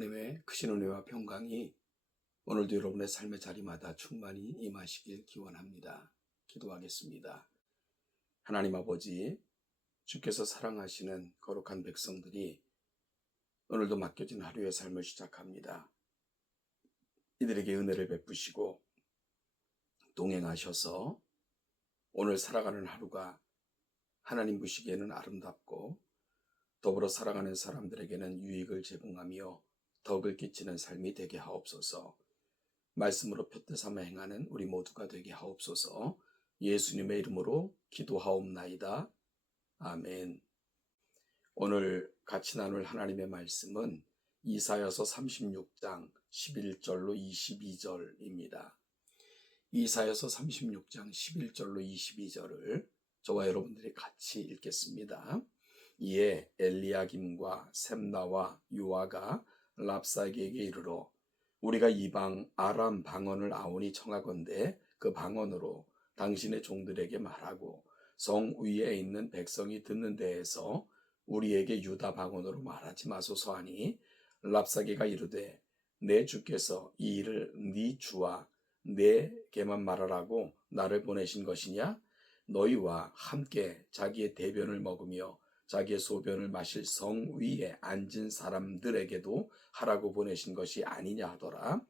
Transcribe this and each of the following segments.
하나님의 크신 은혜와 평강이 오늘도 여러분의 삶의 자리마다 충만히 임하시길 기원합니다. 기도하겠습니다. 하나님 아버지, 주께서 사랑하시는 거룩한 백성들이 오늘도 맡겨진 하루의 삶을 시작합니다. 이들에게 은혜를 베푸시고 동행하셔서 오늘 살아가는 하루가 하나님 보시기에는 아름답고 더불어 살아가는 사람들에게는 유익을 제공하며 덕을 끼치는 삶이 되게 하옵소서. 말씀으로 표대삼아 행하는 우리 모두가 되게 하옵소서. 예수님의 이름으로 기도하옵나이다. 아멘. 오늘 같이 나눌 하나님의 말씀은 이사야서 36장 11절로 22절입니다. 이사야서 36장 11절로 22절을 저와 여러분들이 같이 읽겠습니다. 이에 엘리야김과 셈나와 요아가 랍사게에게 이르러 우리가 이방 아람 방언을 아오니 청하건대 그 방언으로 당신의 종들에게 말하고 성 위에 있는 백성이 듣는 데에서 우리에게 유다 방언으로 말하지 마소서 하니 랍사게가 이르되 내 주께서 이 일을 네 주와 내게만 말하라고 나를 보내신 것이냐? 너희와 함께 자기의 대변을 먹으며 자기의 소변을 마실 성 위에 앉은 사람들에게도 하라고 보내신 것이 아니냐 하더라.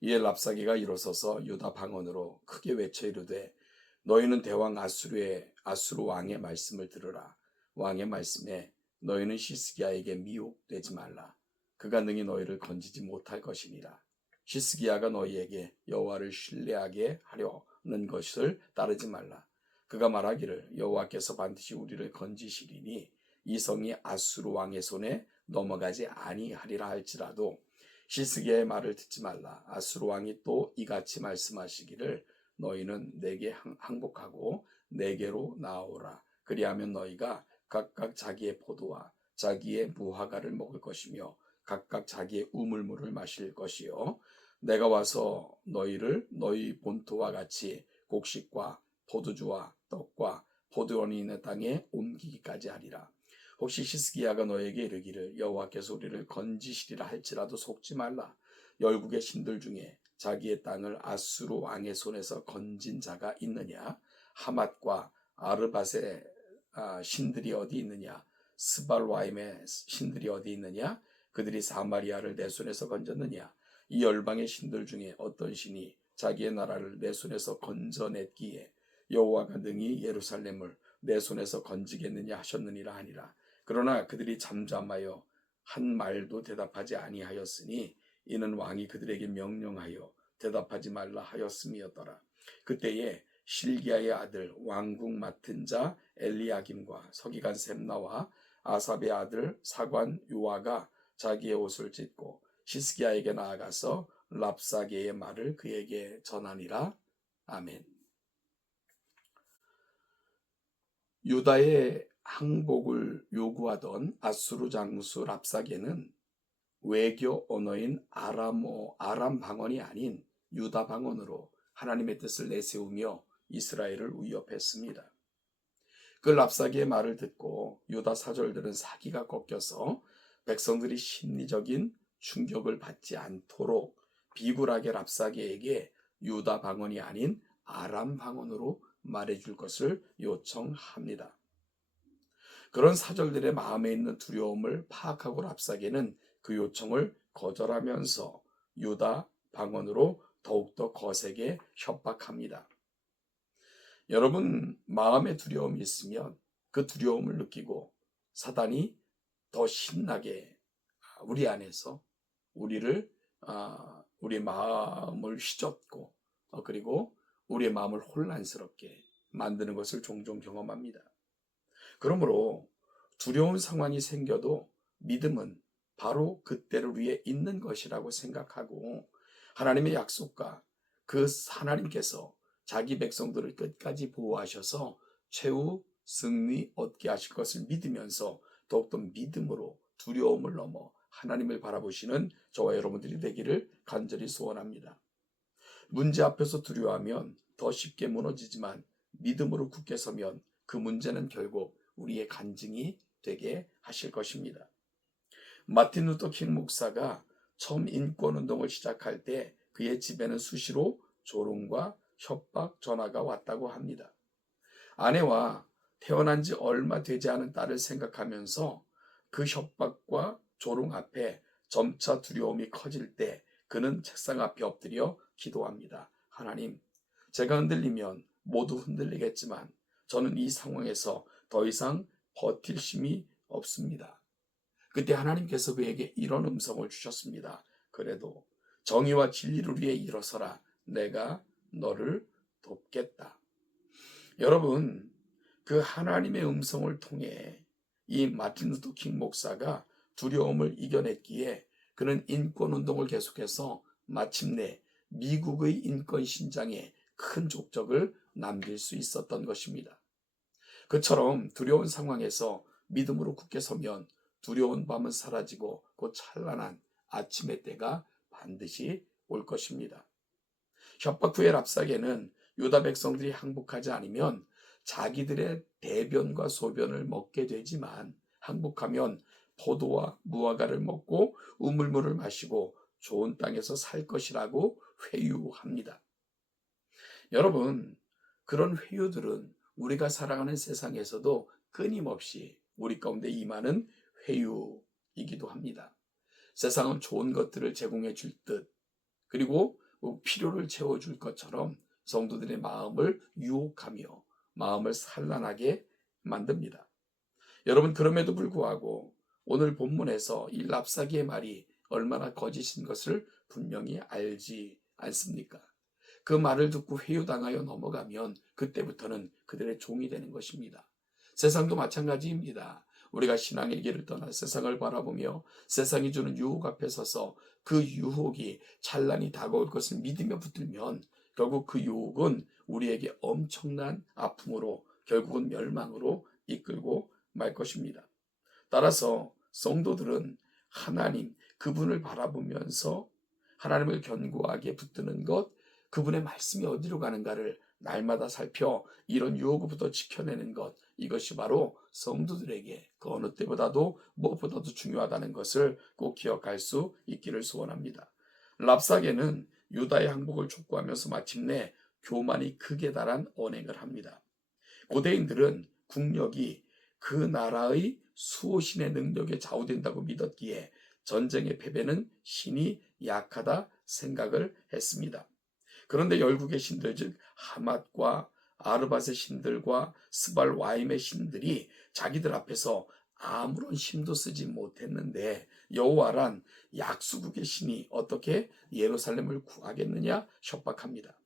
이에 랍사게가 일어서서 유다 방언으로 크게 외쳐 이르되 너희는 대왕 아수르 왕의 말씀을 들으라. 왕의 말씀에 너희는 시스기야에게 미혹되지 말라. 그가 능히 너희를 건지지 못할 것이니라. 시스기야가 너희에게 여호와를 신뢰하게 하려는 것을 따르지 말라. 그가 말하기를 여호와께서 반드시 우리를 건지시리니 이 성이 아수르 왕의 손에 넘어가지 아니하리라 할지라도 시스기야의 말을 듣지 말라. 아수르 왕이 또 이같이 말씀하시기를 너희는 내게 항복하고 내게로 나아오라. 그리하면 너희가 각각 자기의 포도와 자기의 무화과를 먹을 것이며 각각 자기의 우물물을 마실 것이요 내가 와서 너희를 너희 본토와 같이 곡식과 포도주와 떡과 포도원이 있는 땅에 옮기기까지 하리라. 혹시 시스기야가 너에게 이르기를 여호와께서 우리를 건지시리라 할지라도 속지 말라. 열국의 신들 중에 자기의 땅을 아수르 왕의 손에서 건진 자가 있느냐? 하맛과 아르밧의 신들이 어디 있느냐? 스발와임의 신들이 어디 있느냐? 그들이 사마리아를 내 손에서 건졌느냐? 이 열방의 신들 중에 어떤 신이 자기의 나라를 내 손에서 건져냈기에 여호와가 능히 예루살렘을 내 손에서 건지겠느냐 하셨느니라 하니라. 그러나 그들이 잠잠하여 한 말도 대답하지 아니하였으니 이는 왕이 그들에게 명령하여 대답하지 말라 하였음이었더라. 그때에 실기야의 아들 왕궁 맡은 자 엘리야김과 서기관 셈나와 아삽의 아들 사관 요아가 자기의 옷을 찢고 시스기야에게 나아가서 랍사게의 말을 그에게 전하니라. 아멘. 유다의 항복을 요구하던 아수르 장수 랍사게는 외교 언어인 아람 방언이 아닌 유다 방언으로 하나님의 뜻을 내세우며 이스라엘을 위협했습니다. 그 랍사게의 말을 듣고 유다 사절들은 사기가 꺾여서 백성들이 심리적인 충격을 받지 않도록 비굴하게 랍사게에게 유다 방언이 아닌 아람 방언으로 말해줄 것을 요청합니다. 그런 사절들의 마음에 있는 두려움을 파악하고 랍사게는 그 요청을 거절하면서 유다 방언으로 더욱더 거세게 협박합니다. 여러분, 마음의 두려움이 있으면 그 두려움을 느끼고 사단이 더 신나게 우리 안에서 우리 마음을 휘젓고 그리고 우리의 마음을 혼란스럽게 만드는 것을 종종 경험합니다. 그러므로 두려운 상황이 생겨도 믿음은 바로 그때를 위해 있는 것이라고 생각하고 하나님의 약속과 그 하나님께서 자기 백성들을 끝까지 보호하셔서 최후 승리 얻게 하실 것을 믿으면서 더욱더 믿음으로 두려움을 넘어 하나님을 바라보시는 저와 여러분들이 되기를 간절히 소원합니다. 문제 앞에서 두려워하면 더 쉽게 무너지지만 믿음으로 굳게 서면 그 문제는 결국 우리의 간증이 되게 하실 것입니다. 마틴 루터 킹 목사가 처음 인권운동을 시작할 때 그의 집에는 수시로 조롱과 협박 전화가 왔다고 합니다. 아내와 태어난 지 얼마 되지 않은 딸을 생각하면서 그 협박과 조롱 앞에 점차 두려움이 커질 때 그는 책상 앞에 엎드려 기도합니다. 하나님, 제가 흔들리면 모두 흔들리겠지만 저는 이 상황에서 더 이상 버틸 힘이 없습니다. 그때 하나님께서 그에게 이런 음성을 주셨습니다. 그래도 정의와 진리를 위해 일어서라. 내가 너를 돕겠다. 여러분, 그 하나님의 음성을 통해 이 마틴 루터 킹 목사가 두려움을 이겨냈기에 그는 인권운동을 계속해서 마침내 미국의 인권 신장에 큰 족적을 남길 수 있었던 것입니다. 그처럼 두려운 상황에서 믿음으로 굳게 서면 두려운 밤은 사라지고 곧 찬란한 아침의 때가 반드시 올 것입니다. 협박 후의 랍사게는 유다 백성들이 항복하지 않으면 자기들의 대변과 소변을 먹게 되지만 항복하면 포도와 무화과를 먹고 우물물을 마시고 좋은 땅에서 살 것이라고 회유합니다. 여러분, 그런 회유들은 우리가 살아가는 세상에서도 끊임없이 우리 가운데 임하는 회유이기도 합니다. 세상은 좋은 것들을 제공해 줄 듯, 그리고 필요를 채워줄 것처럼 성도들의 마음을 유혹하며 마음을 산란하게 만듭니다. 여러분, 그럼에도 불구하고 오늘 본문에서 이 랍사기의 말이 얼마나 거짓인 것을 분명히 알지 않습니까? 그 말을 듣고 회유당하여 넘어가면 그때부터는 그들의 종이 되는 것입니다. 세상도 마찬가지입니다. 우리가 신앙의 길을 떠나 세상을 바라보며 세상이 주는 유혹 앞에 서서 그 유혹이 찬란히 다가올 것을 믿으며 붙들면 결국 그 유혹은 우리에게 엄청난 아픔으로 결국은 멸망으로 이끌고 말 것입니다. 따라서 성도들은 하나님, 그분을 바라보면서 하나님을 견고하게 붙드는 것, 그분의 말씀이 어디로 가는가를 날마다 살펴 이런 유혹부터 지켜내는 것, 이것이 바로 성도들에게 그 어느 때보다도 무엇보다도 중요하다는 것을 꼭 기억할 수 있기를 소원합니다. 랍사게는 유다의 항복을 촉구하면서 마침내 교만이 극에 달한 언행을 합니다. 고대인들은 국력이 그 나라의 수호신의 능력에 좌우된다고 믿었기에 전쟁의 패배는 신이 약하다 생각을 했습니다. 그런데 열국의 신들, 즉 하맛과 아르밧의 신들과 스발와임의 신들이 자기들 앞에서 아무런 힘도 쓰지 못했는데 여호와란 약수국의 신이 어떻게 예루살렘을 구하겠느냐 협박합니다.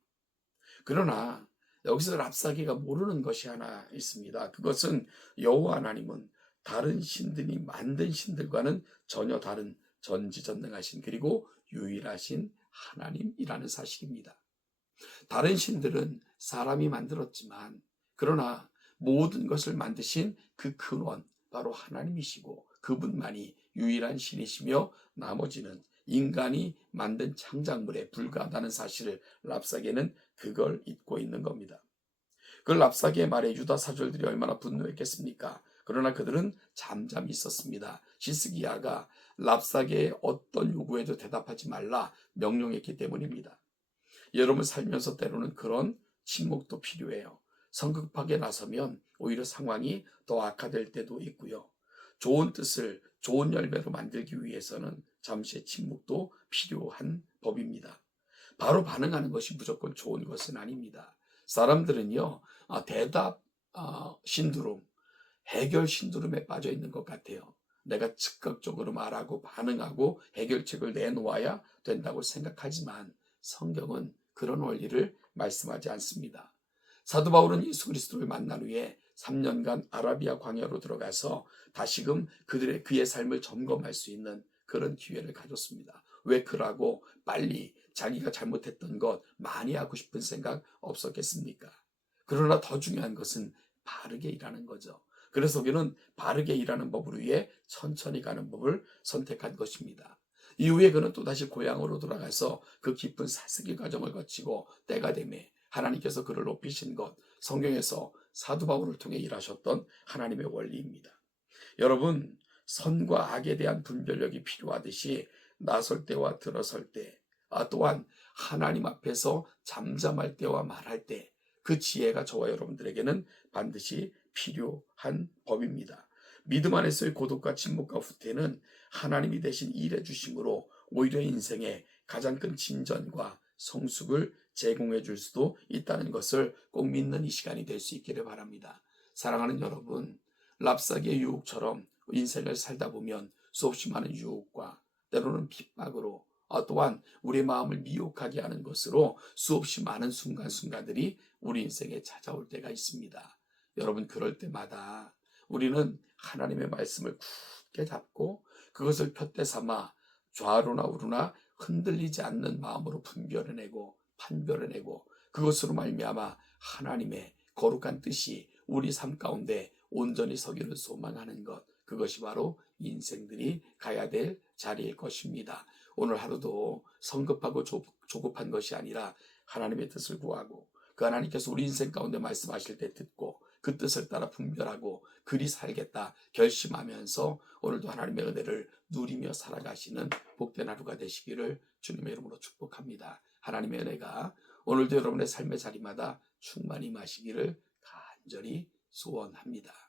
그러나 여기서 랍사게가 모르는 것이 하나 있습니다. 그것은 여호와 하나님은 다른 신들이 만든 신들과는 전혀 다른 전지전능하신 그리고 유일하신 하나님이라는 사실입니다. 다른 신들은 사람이 만들었지만 그러나 모든 것을 만드신 그 근원 바로 하나님이시고 그분만이 유일한 신이시며 나머지는 인간이 만든 창작물에 불과하다는 사실을 랍사게는 그걸 잊고 있는 겁니다. 그 랍사게의 말에 유다 사절들이 얼마나 분노했겠습니까? 그러나 그들은 잠잠히 있었습니다. 시스기야가 랍사게의 어떤 요구에도 대답하지 말라 명령했기 때문입니다. 여러분 살면서 때로는 그런 침묵도 필요해요. 성급하게 나서면 오히려 상황이 더 악화될 때도 있고요. 좋은 뜻을 좋은 열매로 만들기 위해서는 잠시의 침묵도 필요한 법입니다. 바로 반응하는 것이 무조건 좋은 것은 아닙니다. 사람들은요, 대답 신두름, 해결 신두름에 빠져 있는 것 같아요. 내가 즉각적으로 말하고 반응하고 해결책을 내놓아야 된다고 생각하지만 성경은 그런 원리를 말씀하지 않습니다. 사도 바울은 예수 그리스도를 만난 후에 3년간 아라비아 광야로 들어가서 다시금 그의 삶을 점검할 수 있는 그런 기회를 가졌습니다. 왜 그러고 빨리 자기가 잘못했던 것 많이 하고 싶은 생각 없었겠습니까? 그러나 더 중요한 것은 바르게 일하는 거죠. 그래서 그는 바르게 일하는 법을 위해 천천히 가는 법을 선택한 것입니다. 이후에 그는 또다시 고향으로 돌아가서 그 깊은 사색의 과정을 거치고 때가 되매 하나님께서 그를 높이신 것, 성경에서 사도 바울을 통해 일하셨던 하나님의 원리입니다. 여러분, 선과 악에 대한 분별력이 필요하듯이 나설 때와 들어설 때, 또한 하나님 앞에서 잠잠할 때와 말할 때, 그 지혜가 저와 여러분들에게는 반드시 필요한 법입니다. 믿음 안에서의 고독과 침묵과 후퇴는 하나님이 대신 일해 주심으로 오히려 인생의 가장 큰 진전과 성숙을 제공해 줄 수도 있다는 것을 꼭 믿는 이 시간이 될 수 있기를 바랍니다. 사랑하는 여러분, 랍사기의 유혹처럼 인생을 살다 보면 수없이 많은 유혹과 때로는 핍박으로, 또한 우리의 마음을 미혹하게 하는 것으로 수없이 많은 순간순간들이 우리 인생에 찾아올 때가 있습니다. 여러분, 그럴 때마다 우리는 하나님의 말씀을 굳게 잡고 그것을 푯대 삼아 좌로나 우로나 흔들리지 않는 마음으로 분별해내고 판별해내고, 그것으로 말미암아 하나님의 거룩한 뜻이 우리 삶 가운데 온전히 서기를 소망하는 것, 그것이 바로 인생들이 가야 될 자리일 것입니다. 오늘 하루도 성급하고 조급한 것이 아니라 하나님의 뜻을 구하고, 그 하나님께서 우리 인생 가운데 말씀하실 때 듣고 그 뜻을 따라 분별하고 그리 살겠다 결심하면서 오늘도 하나님의 은혜를 누리며 살아가시는 복된 하루가 되시기를 주님의 이름으로 축복합니다. 하나님의 은혜가 오늘도 여러분의 삶의 자리마다 충만히 임하시기를 간절히 소원합니다.